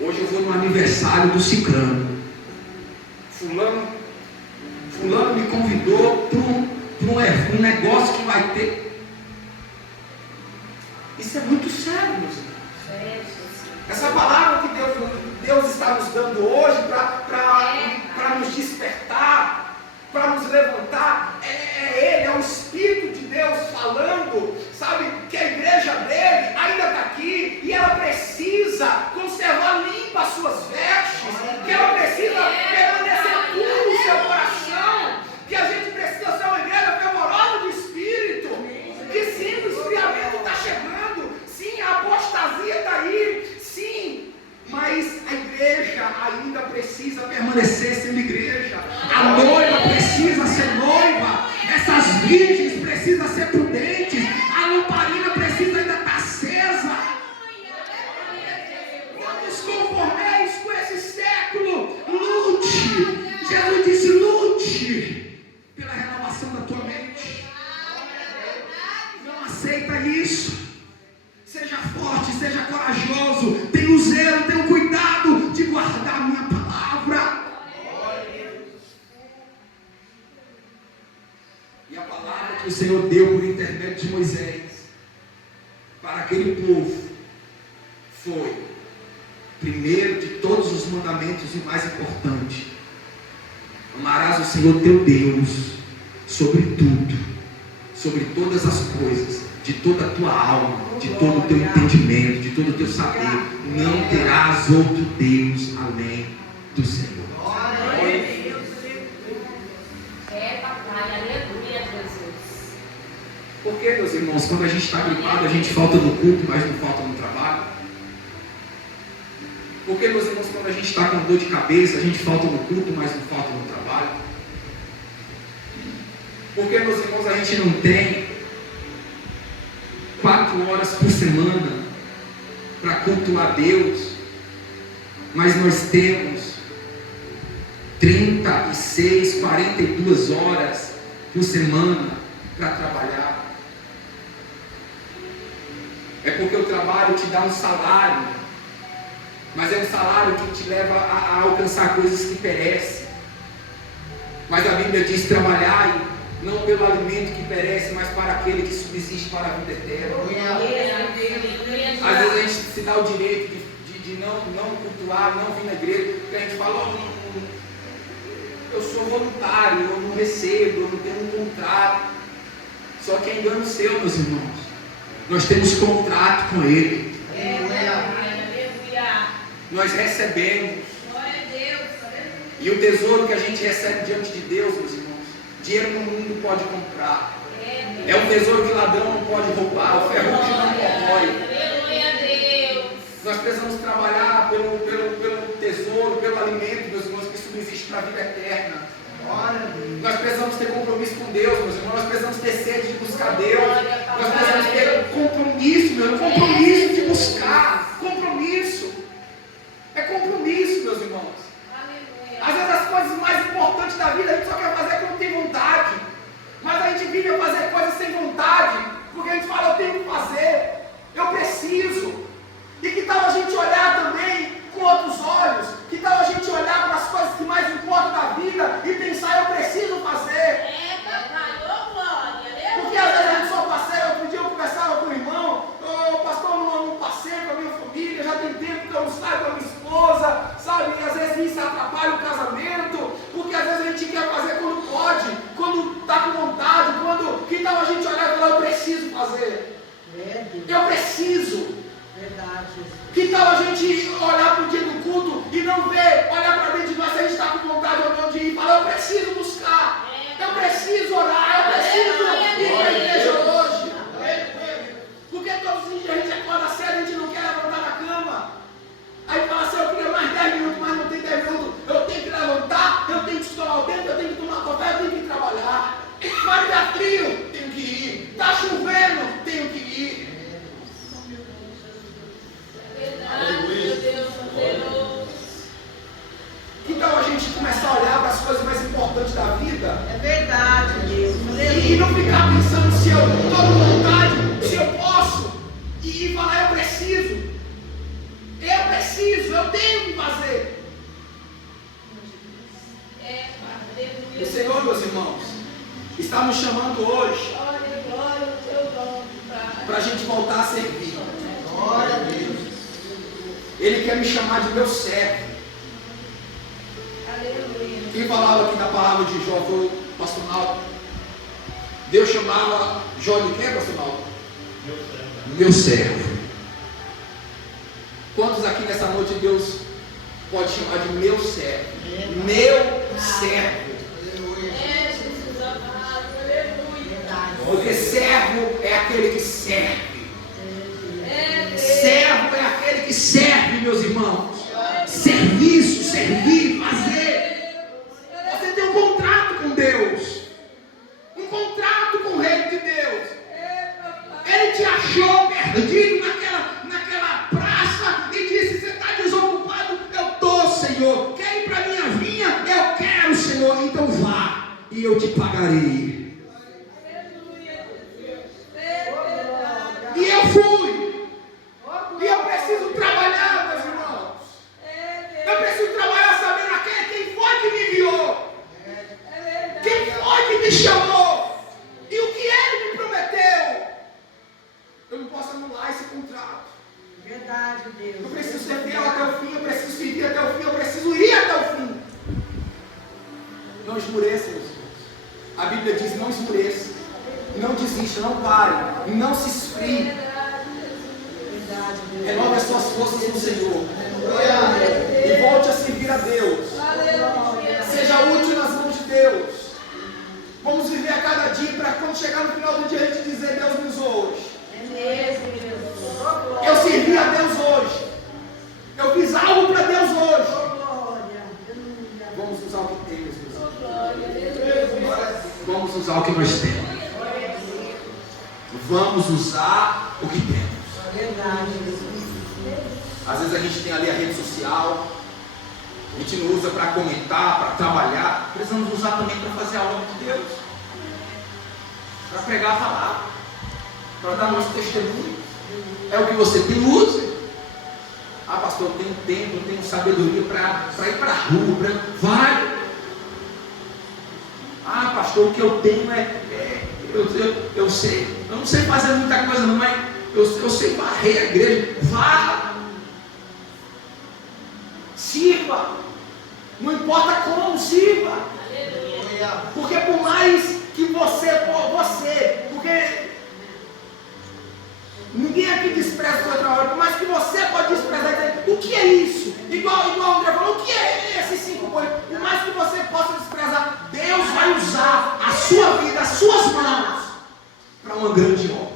hoje eu vou no aniversário do ciclano, fulano me convidou para um negócio que vai ter. Isso é muito sério, meus irmãos. Essa palavra que Deus está nos dando hoje para nos despertar, para nos levantar, Ele, é o Espírito de Deus falando, sabe, que a igreja dele ainda está aqui, e ela precisa conservar limpa as suas vestes, que ela precisa permanecer puro no seu coração, que a gente precisa ser uma igreja fervorosa do Espírito, que sim, o esfriamento está chegando, sim, a apostasia está aí, sim, mas a igreja ainda precisa permanecer sendo igreja, a noiva precisa ser noiva, essas virgens precisam ser prudentes, a lamparina precisa ainda estar acesa. Não nos conformeis com esse século, lute, Jesus disse, lute pela renovação da tua mente, não aceita isso, seja forte, seja corajoso, tenha o zelo, tenha o cuidado de guardar a minha palavra. E a palavra que o Senhor deu por intermédio de Moisés para aquele povo foi, primeiro de todos os mandamentos e o mais importante: amarás o Senhor teu Deus sobre tudo, sobre todas as coisas, de toda a tua alma, de todo o teu entendimento, de todo o teu saber. Não terás outro Deus além do Senhor. Porque, meus irmãos, quando a gente está gripado, a gente falta no culto, mas não falta no trabalho? Porque, meus irmãos, quando a gente está com dor de cabeça, a gente falta no culto, mas não falta no trabalho? Porque, meus irmãos, a gente não tem 4 horas por semana para cultuar Deus, mas nós temos 36, 42 horas por semana para trabalhar. É porque o trabalho te dá um salário, mas é um salário que te leva a alcançar coisas que perecem. Mas a Bíblia diz trabalhar não pelo alimento que perece, mas para aquele que subsiste para a vida eterna. Às vezes a gente se dá o direito de não cultuar, não vir na igreja, porque a gente fala, eu sou voluntário, eu não recebo, eu não tenho um contrato. Só que é engano seu, meus irmãos. Nós temos contrato com Ele. Nós recebemos. E o tesouro que a gente recebe diante de Deus, meus irmãos, dinheiro no mundo pode comprar. É um tesouro que ladrão não pode roubar, o ferrugem não corrói. Nós precisamos trabalhar pelo tesouro, pelo alimento, meus irmãos, que subsiste para a vida eterna. Nós precisamos ter compromisso com Deus, meus irmãos. Nós precisamos ter sede de buscar Deus. Nós precisamos ter compromisso, meu irmão. Compromisso de buscar. Compromisso. É compromisso, meus irmãos. Às vezes as coisas mais importantes da vida a gente só quer fazer quando tem vontade. Mas a gente vive a fazer coisas sem vontade, porque a gente fala, eu tenho que fazer, eu preciso. E que tal a gente olhar também com outros olhos? Que tal a gente olhar para as coisas que mais importam da vida e pensar, eu preciso fazer? Porque às vezes a gente só passeia. Outro dia eu conversava com o irmão, pastor, eu não passeio com a minha família, já tem tempo que eu não saio com a minha esposa, sabe? E às vezes isso atrapalha o casamento, porque às vezes a gente quer fazer quando pode, quando está com vontade, que tal a gente olhar e falar, eu preciso fazer? Eu preciso. Que tal a gente olhar para o dia do culto e não ver, olhar para dentro de nós se a gente está com vontade ou não de ir e falar, eu preciso buscar, eu preciso orar, eu preciso ir para a igreja. pensando se eu estou com vontade, se eu posso, e falar eu preciso, eu tenho que fazer. O Senhor, meus irmãos, está nos chamando hoje para a gente voltar a servir. Glória a Deus. Ele quer me chamar de meu servo. Quem falava aqui da palavra de Jó foi o pastor Naldo. Deus chamava Jó de quê, pastor Naldo? Meu servo. Quantos aqui nessa noite Deus pode chamar de meu servo? Meu servo. Porque servo é aquele que serve. Servo é aquele que serve, meus irmãos. Serviço, servir, fazer. Você tem um contrato com Deus. Um contrato com o Reino de Deus. Ele te achou perdido naquela praça e disse: você está desocupado? Eu estou, Senhor. Quer ir para a minha vinha? Eu quero, Senhor. Então vá e eu te pagarei. E eu fui. E eu preciso trabalhar, meus irmãos. Eu preciso trabalhar sabendo quem foi que me enviou. Quem foi que me chamou. E o que ele me prometeu. Eu não posso anular esse contrato. Verdade, Deus. Eu preciso ser fiel até o fim. Eu preciso servir até o fim. Eu preciso ir até o fim. Não esmoreça, meus irmãos. A Bíblia diz: não esmoreça. Não desista, não pare, não se esfrie. Renove as suas forças no Senhor. E volte a servir a Deus. Seja útil nas mãos de Deus. Vamos viver a cada dia para quando chegar no final do dia a gente dizer: Deus me usou hoje. Eu servi a Deus hoje. Eu fiz algo para Deus hoje. Vamos usar o que temos. Vamos usar o que nós temos. Vamos usar o que temos. Às vezes a gente tem ali a rede social, a gente não usa para comentar, para trabalhar. Precisamos usar também para fazer a obra de Deus, para pregar a palavra, para dar nosso testemunho. É o que você tem, use. Ah, pastor, eu tenho tempo, eu tenho sabedoria para ir para a rua, vai. Ah, pastor, o que eu tenho eu sei, eu não sei fazer muita coisa não, mas eu sei varrer a igreja. Varra, sirva, não importa como, sirva. Porque por mais que porque ninguém aqui despreza o seu trabalho, por mais que você pode desprezar, o que é isso? Igual o André falou, o que é esses 5 coisas? Por mais que você possa desprezar, Deus vai usar a sua vida, as suas mãos, para uma grande obra.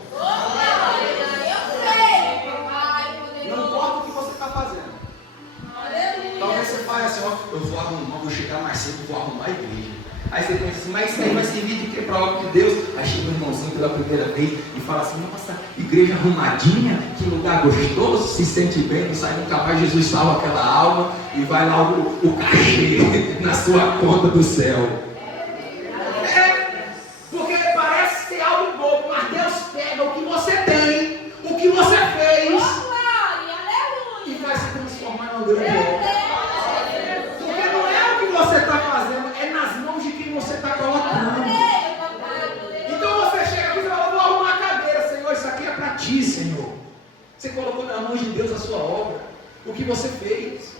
Não importa o que você está fazendo. Talvez você fale assim: ó, eu vou arrumar, vou chegar mais cedo, vou arrumar a igreja. Aí você pensa assim: mas isso aí vai servir de quê? Para a obra de Deus? Aí chega um irmãozinho pela primeira vez e fala assim: nossa, igreja arrumadinha, que lugar gostoso, se sente bem, não sai nunca mais. Jesus salva aquela alma e vai lá o cachê na sua conta do céu. Porque parece ser algo pouco, mas Deus pega o que você tem, o que você fez, e vai se transformar numa grande obra. Porque não é o que você está fazendo, é nas mãos de quem você está colocando. Então você chega aqui e fala: vou arrumar a cadeira, Senhor, isso aqui é para ti, Senhor. Você colocou nas mãos de Deus a sua obra, o que você fez.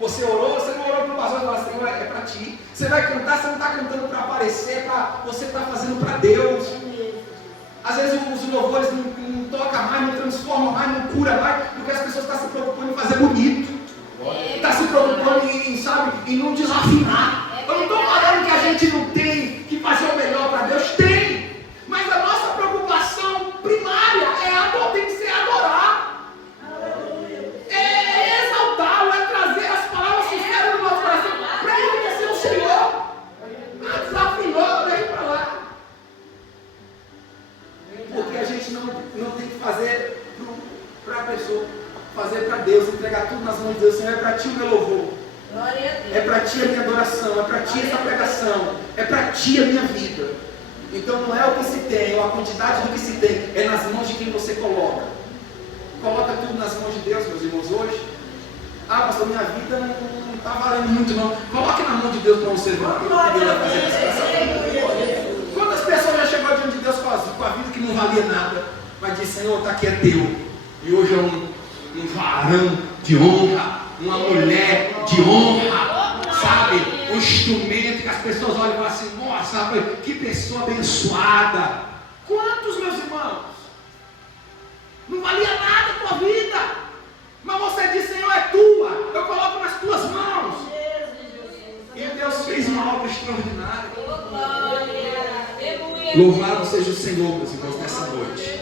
Você orou, você não orou para o pastor e falou: Senhor, é para ti. Você vai cantar, você não está cantando para aparecer, você está fazendo para Deus. Às vezes os louvores não tocam mais, não transformam mais, não cura mais, porque as pessoas estão se preocupando em fazer bonito. Está se preocupando em não desafinar. Eu não estou falando que a gente não tem que fazer o melhor para Deus, tem. Mas a nossa preocupação primária tem que ser adorar. É exaltá-lo, é trazer as palavras sinceras do nosso coração para ele conhecer o Senhor. Ah, desafinou, deixa para lá. Porque a gente não tem que fazer para a pessoa, fazer para Deus, entregar tudo nas mãos de Deus. Senhor, é para ti o meu louvor, é para ti a minha adoração, é para ti essa pregação, é para ti a minha vida. Então não é o que se tem, ou a quantidade do que se tem, é nas mãos de quem você coloca. Coloca tudo nas mãos de Deus, meus irmãos, hoje. Ah, pastor, minha vida não está valendo muito não. Coloque na mão de Deus para você ver o que Deus vai fazer nessa situação. Quantas pessoas já chegou diante de Deus com a vida que não valia nada, mas disse, Senhor, está aqui é teu. E hoje é um varão de honra, uma mulher de honra, sabe? Um instrumento que as pessoas olham e falam assim, nossa, que pessoa abençoada. Quantos, meus irmãos? Não valia nada a tua vida, mas você diz, Senhor, é tua, eu coloco nas tuas mãos. E Deus fez uma obra extraordinária. Louvado seja o Senhor, meus irmãos, nessa noite.